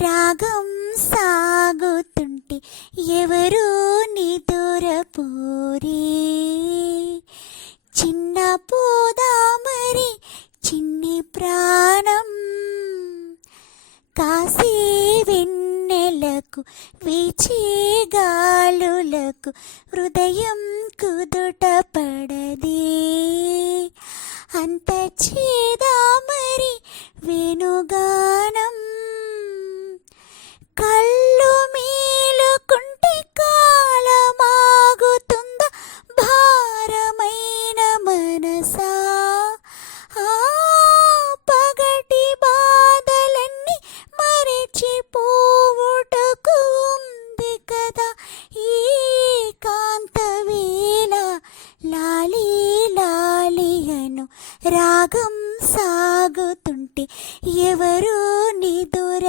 రాగం సాగుతుంటే ఎవరు నిదురపోరి చిన్న పోదామరి చిన్ని ప్రాణం. కాసే వెన్నెలకు వీచే గాలులకు హృదయం కుదుట పడదే అంత చేదామరి వేణుగా కదా ఈ కాంత వేళ లాలి లాలి అను రాగం సాగుతుంటే ఎవరో నిదురపోరే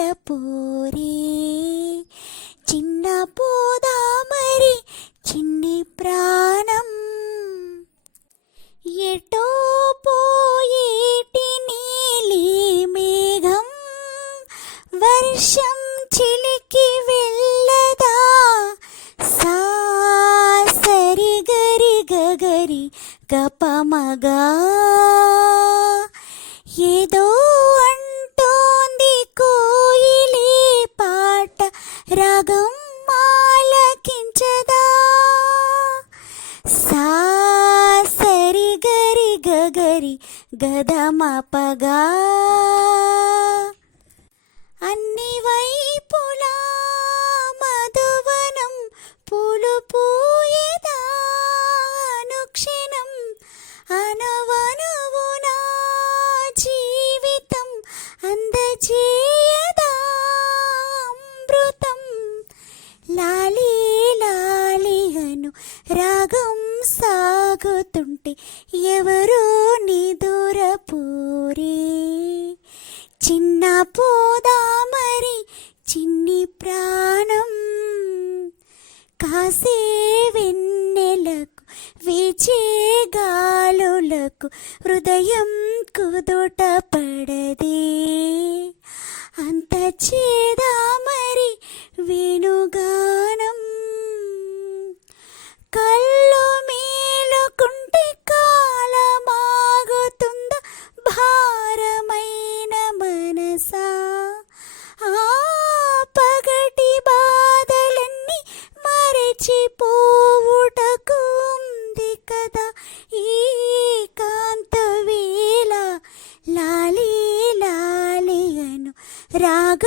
గపమగా ఏదో అంటోంది కోయిలే పాట రాగం మాలకించదా సా సరి గరి గగరి గదమపగా. అన్ని వై చేయదామృతం. లాలీ లాలి లాలి అను రాగం సాగుతుంటే ఎవరో దూరపూరి చిన్న పోదామరి చిన్ని ప్రాణం. కాసే వెన్నెలకు వేచే గాలులకు హృదయం కుదుట పడదే. చేదా మరి వేణుగానం. కళ్ళు మేలుకుంటే కాలమాగుతుంద భారమైన మనసా? ఆ పగటి బాధలన్నీ మరచిపోవుటకు ఉంది కదా ఈ కాంత వేళ. లాలి లాలి అను రాగ